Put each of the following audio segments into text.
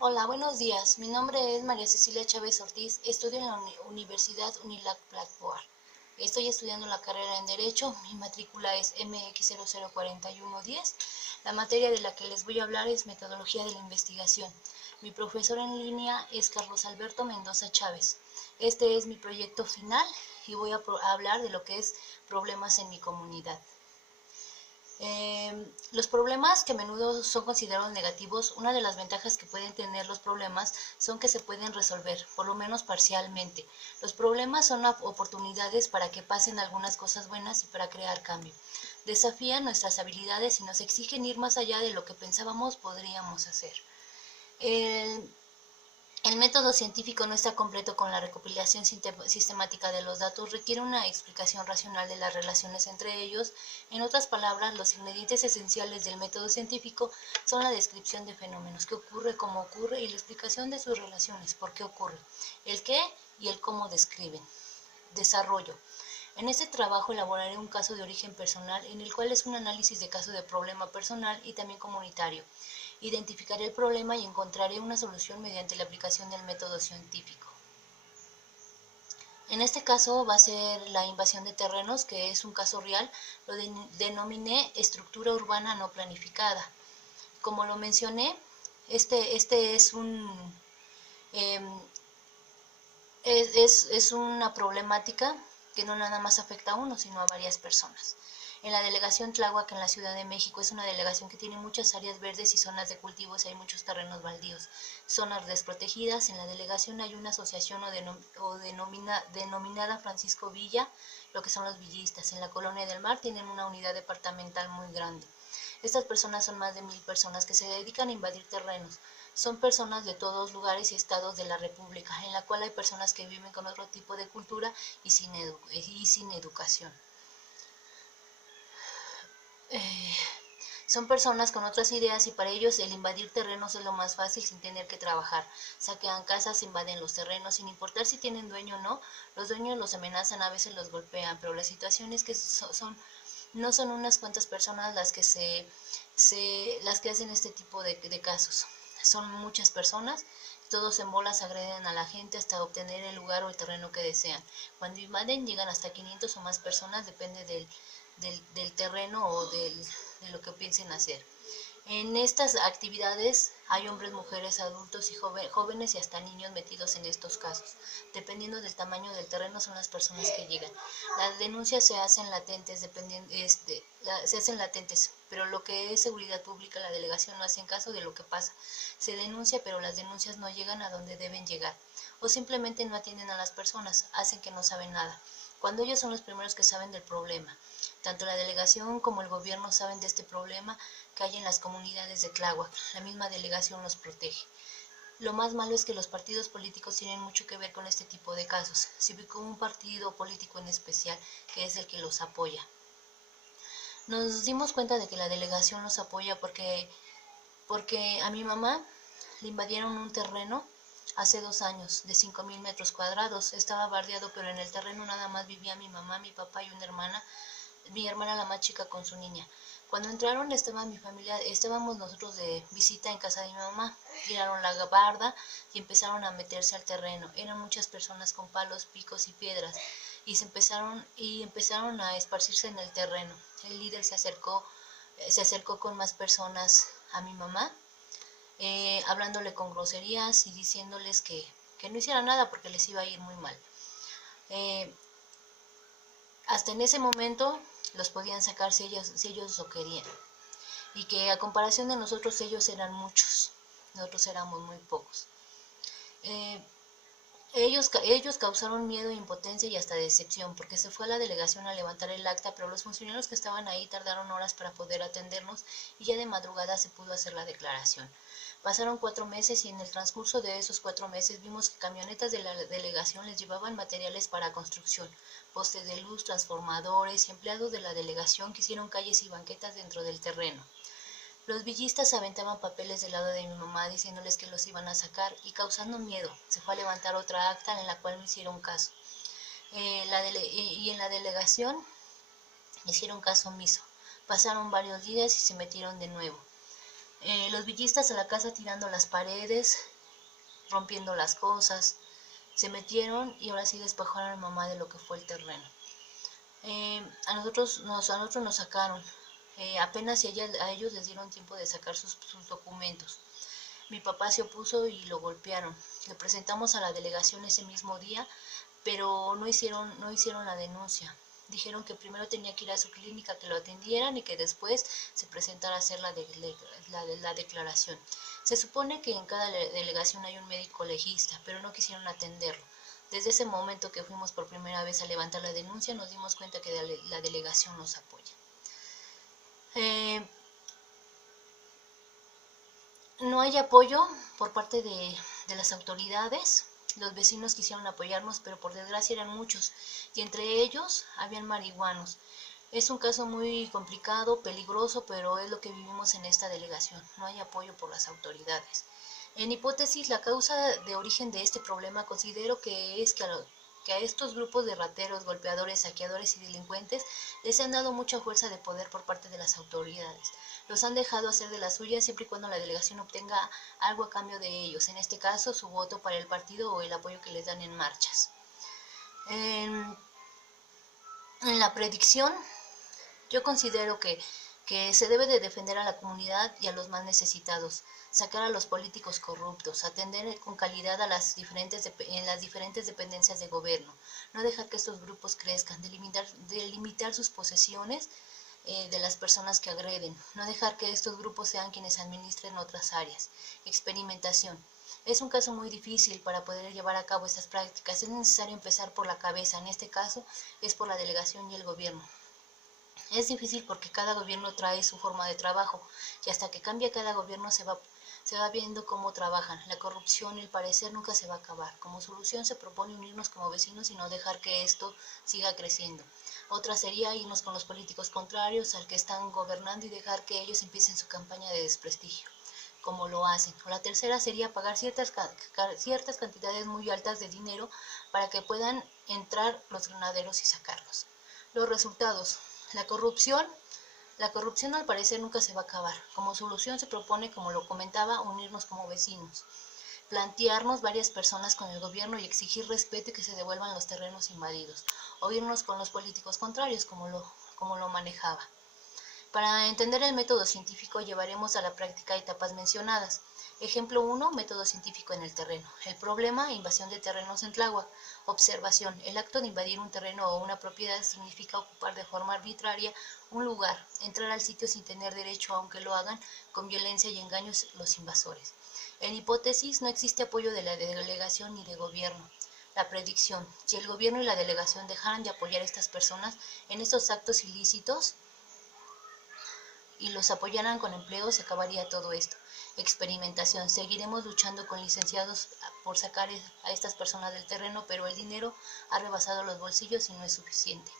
Hola, buenos días. Mi nombre es María Cecilia Chávez Ortiz. Estudio en la Universidad Unilac Blackboard. Estoy estudiando la carrera en Derecho. Mi matrícula es MX004110. La materia de la que les voy a hablar es Metodología de la Investigación. Mi profesor en línea es Carlos Alberto Mendoza Chávez. Este es mi proyecto final y voy a hablar de lo que es problemas en mi comunidad. Los problemas que a menudo son considerados negativos, una de las ventajas que pueden tener los problemas son que se pueden resolver, por lo menos parcialmente. Los problemas son oportunidades para que pasen algunas cosas buenas y para crear cambio. Desafían nuestras habilidades y nos exigen ir más allá de lo que pensábamos podríamos hacer. El método científico no está completo con la recopilación sistemática de los datos, requiere una explicación racional de las relaciones entre ellos. En otras palabras, los ingredientes esenciales del método científico son la descripción de fenómenos, qué ocurre, cómo ocurre, y la explicación de sus relaciones, por qué ocurre, el qué y el cómo describen. Desarrollo. En este trabajo elaboraré un caso de origen personal en el cual es un análisis de caso de problema personal y también comunitario. Identificaré el problema y encontraré una solución mediante la aplicación del método científico. En este caso va a ser la invasión de terrenos, que es un caso real, lo denominé estructura urbana no planificada. Como lo mencioné, este es eh, es una problemática que no nada más afecta a uno, sino a varias personas. En la delegación Tláhuac, en la Ciudad de México, es una delegación que tiene muchas áreas verdes y zonas de cultivos y hay muchos terrenos baldíos, zonas desprotegidas. En la delegación hay una asociación denominada Francisco Villa, lo que son los villistas. En la Colonia del Mar tienen una unidad departamental muy grande. Estas personas son más de 1000 personas que se dedican a invadir terrenos. Son personas de todos lugares y estados de la República, en la cual hay personas que viven con otro tipo de cultura y sin educación. Son personas con otras ideas y para ellos el invadir terrenos es lo más fácil sin tener que trabajar. Saquean casas, invaden los terrenos sin importar si tienen dueño o no. Los dueños los amenazan, a veces los golpean, pero la situación es que no son unas cuantas personas las que las que hacen este tipo de casos. Son muchas personas, todos en bolas agreden a la gente hasta obtener el lugar o el terreno que desean. Cuando invaden llegan hasta 500 o más personas, depende del terreno o de lo que piensen hacer. En estas actividades hay hombres, mujeres, adultos y jóvenes y hasta niños metidos en estos casos. Dependiendo del tamaño del terreno son las personas que llegan. Las denuncias se hacen latentes, pero lo que es seguridad pública, la delegación no hace caso de lo que pasa. Se denuncia, pero las denuncias no llegan a donde deben llegar. O simplemente no atienden a las personas, hacen que no saben nada, cuando ellos son los primeros que saben del problema. Tanto la delegación como el gobierno saben de este problema que hay en las comunidades de Tláhuac. La misma delegación los protege. Lo más malo es que los partidos políticos tienen mucho que ver con este tipo de casos. Se ubicó un partido político en especial que es el que los apoya. Nos dimos cuenta de que la delegación los apoya porque a mi mamá le invadieron un terreno hace 2 años de 5000 metros cuadrados. Estaba bardeado, pero en el terreno nada más vivía mi mamá, mi papá y una hermana, mi hermana la más chica con su niña. Cuando entraron estaba mi familia, estábamos nosotros de visita en casa de mi mamá, tiraron la barda y empezaron a meterse al terreno. Eran muchas personas con palos, picos y piedras y empezaron a esparcirse en el terreno. El líder se acercó con más personas a mi mamá, hablándole con groserías y diciéndoles que no hicieran nada porque les iba a ir muy mal. Hasta en ese momento los podían sacar si ellos lo querían. Y que a comparación de nosotros ellos eran muchos, nosotros éramos muy pocos. Ellos causaron miedo, impotencia y hasta decepción, porque se fue a la delegación a levantar el acta, pero los funcionarios que estaban ahí tardaron horas para poder atendernos y ya de madrugada se pudo hacer la declaración. Pasaron 4 meses y en el transcurso de esos 4 meses vimos que camionetas de la delegación les llevaban materiales para construcción, postes de luz, transformadores y empleados de la delegación que hicieron calles y banquetas dentro del terreno. Los villistas aventaban papeles del lado de mi mamá diciéndoles que los iban a sacar y causando miedo. Se fue a levantar otra acta en la cual no hicieron caso. Y en la delegación hicieron caso omiso. Pasaron varios días y se metieron de nuevo. Los villistas a la casa tirando las paredes, rompiendo las cosas, se metieron y ahora sí despojaron a mi mamá de lo que fue el terreno. A nosotros nos sacaron, apenas a ellos les dieron tiempo de sacar sus documentos. Mi papá se opuso y lo golpearon. Le presentamos a la delegación ese mismo día, pero no hicieron la denuncia. Dijeron que primero tenía que ir a su clínica que lo atendieran y que después se presentara a hacer la declaración. Se supone que en cada delegación hay un médico legista, pero no quisieron atenderlo. Desde ese momento que fuimos por primera vez a levantar la denuncia, nos dimos cuenta que la delegación nos apoya. No hay apoyo por parte de las autoridades. Los vecinos quisieron apoyarnos, pero por desgracia eran muchos, y entre ellos habían marihuanos. Es un caso muy complicado, peligroso, pero es lo que vivimos en esta delegación. No hay apoyo por las autoridades. En hipótesis, la causa de origen de este problema considero que es que a estos grupos de rateros, golpeadores, saqueadores y delincuentes les han dado mucha fuerza de poder por parte de las autoridades. Los han dejado hacer de las suyas siempre y cuando la delegación obtenga algo a cambio de ellos, en este caso su voto para el partido o el apoyo que les dan en marchas. En la predicción, yo considero que se debe de defender a la comunidad y a los más necesitados, sacar a los políticos corruptos, atender con calidad a en las diferentes dependencias de gobierno, no dejar que estos grupos crezcan, delimitar sus posesiones de las personas que agreden, no dejar que estos grupos sean quienes administren otras áreas. Experimentación. Es un caso muy difícil para poder llevar a cabo estas prácticas, es necesario empezar por la cabeza, en este caso es por la delegación y el gobierno. Es difícil porque cada gobierno trae su forma de trabajo y hasta que cambia cada gobierno se va viendo cómo trabajan. La corrupción y el parecer nunca se va a acabar. Como solución se propone unirnos como vecinos y no dejar que esto siga creciendo. Otra sería irnos con los políticos contrarios al que están gobernando y dejar que ellos empiecen su campaña de desprestigio, como lo hacen. O la tercera sería pagar ciertas cantidades muy altas de dinero para que puedan entrar los granaderos y sacarlos. Los resultados. La corrupción al parecer nunca se va a acabar. Como solución se propone, como lo comentaba, unirnos como vecinos, plantearnos varias personas con el gobierno y exigir respeto y que se devuelvan los terrenos invadidos, o irnos con los políticos contrarios, como lo manejaba. Para entender el método científico llevaremos a la práctica etapas mencionadas. Ejemplo 1, método científico en el terreno. El problema, invasión de terrenos en Tláhuac. Observación, el acto de invadir un terreno o una propiedad significa ocupar de forma arbitraria un lugar, entrar al sitio sin tener derecho, aunque lo hagan con violencia y engaños los invasores. En hipótesis, no existe apoyo de la delegación ni de gobierno. La predicción, si el gobierno y la delegación dejaran de apoyar a estas personas en estos actos ilícitos, y los apoyaran con empleo, se acabaría todo esto. Experimentación. Seguiremos luchando con licenciados por sacar a estas personas del terreno, pero el dinero ha rebasado los bolsillos y no es suficiente.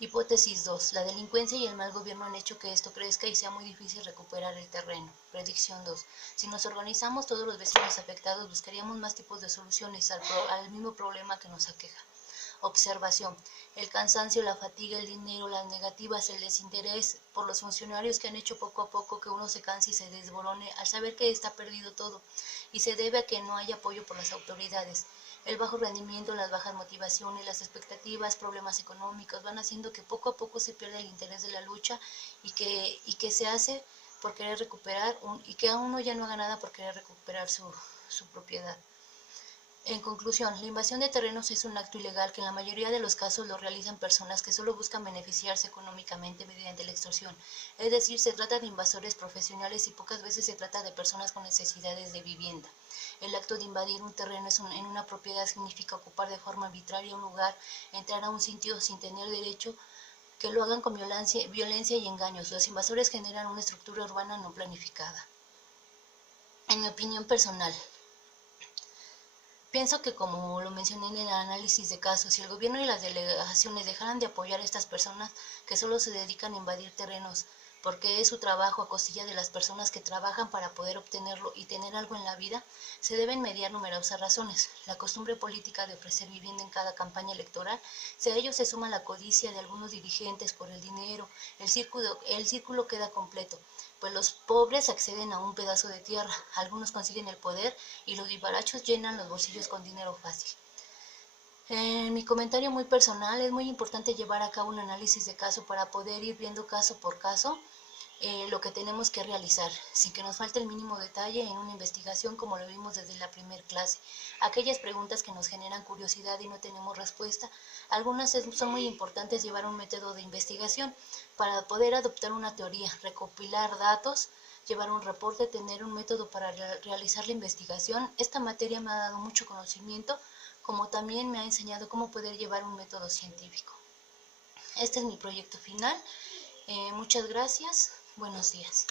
Hipótesis 2. La delincuencia y el mal gobierno han hecho que esto crezca y sea muy difícil recuperar el terreno. Predicción 2. Si nos organizamos todos los vecinos afectados, buscaríamos más tipos de soluciones al mismo problema que nos aqueja. Observación. El cansancio, la fatiga, el dinero, las negativas, el desinterés por los funcionarios que han hecho poco a poco que uno se canse y se desborone al saber que está perdido todo y se debe a que no hay apoyo por las autoridades. El bajo rendimiento, las bajas motivaciones, las expectativas, problemas económicos van haciendo que poco a poco se pierda el interés de la lucha y que se hace por querer recuperar y que a uno ya no haga nada por querer recuperar su propiedad. En conclusión, la invasión de terrenos es un acto ilegal que en la mayoría de los casos lo realizan personas que solo buscan beneficiarse económicamente mediante la extorsión. Es decir, se trata de invasores profesionales y pocas veces se trata de personas con necesidades de vivienda. El acto de invadir un terreno en una propiedad significa ocupar de forma arbitraria un lugar, entrar a un sitio sin tener derecho, que lo hagan con violencia y engaños. Los invasores generan una estructura urbana no planificada. En mi opinión personal, pienso que, como lo mencioné en el análisis de casos, si el gobierno y las delegaciones dejaran de apoyar a estas personas que solo se dedican a invadir terrenos porque es su trabajo a costilla de las personas que trabajan para poder obtenerlo y tener algo en la vida, se deben mediar numerosas razones. La costumbre política de ofrecer vivienda en cada campaña electoral, si a ello se suma la codicia de algunos dirigentes por el dinero, el círculo queda completo, pues los pobres acceden a un pedazo de tierra, algunos consiguen el poder y los vivarachos llenan los bolsillos con dinero fácil. En mi comentario muy personal, es muy importante llevar a cabo un análisis de caso para poder ir viendo caso por caso lo que tenemos que realizar, sin que nos falte el mínimo detalle en una investigación como lo vimos desde la primer clase. Aquellas preguntas que nos generan curiosidad y no tenemos respuesta, algunas son muy importantes llevar un método de investigación para poder adoptar una teoría, recopilar datos, llevar un reporte, tener un método para realizar la investigación. Esta materia me ha dado mucho conocimiento, como también me ha enseñado cómo poder llevar un método científico. Este es mi proyecto final. Muchas gracias. Buenos días.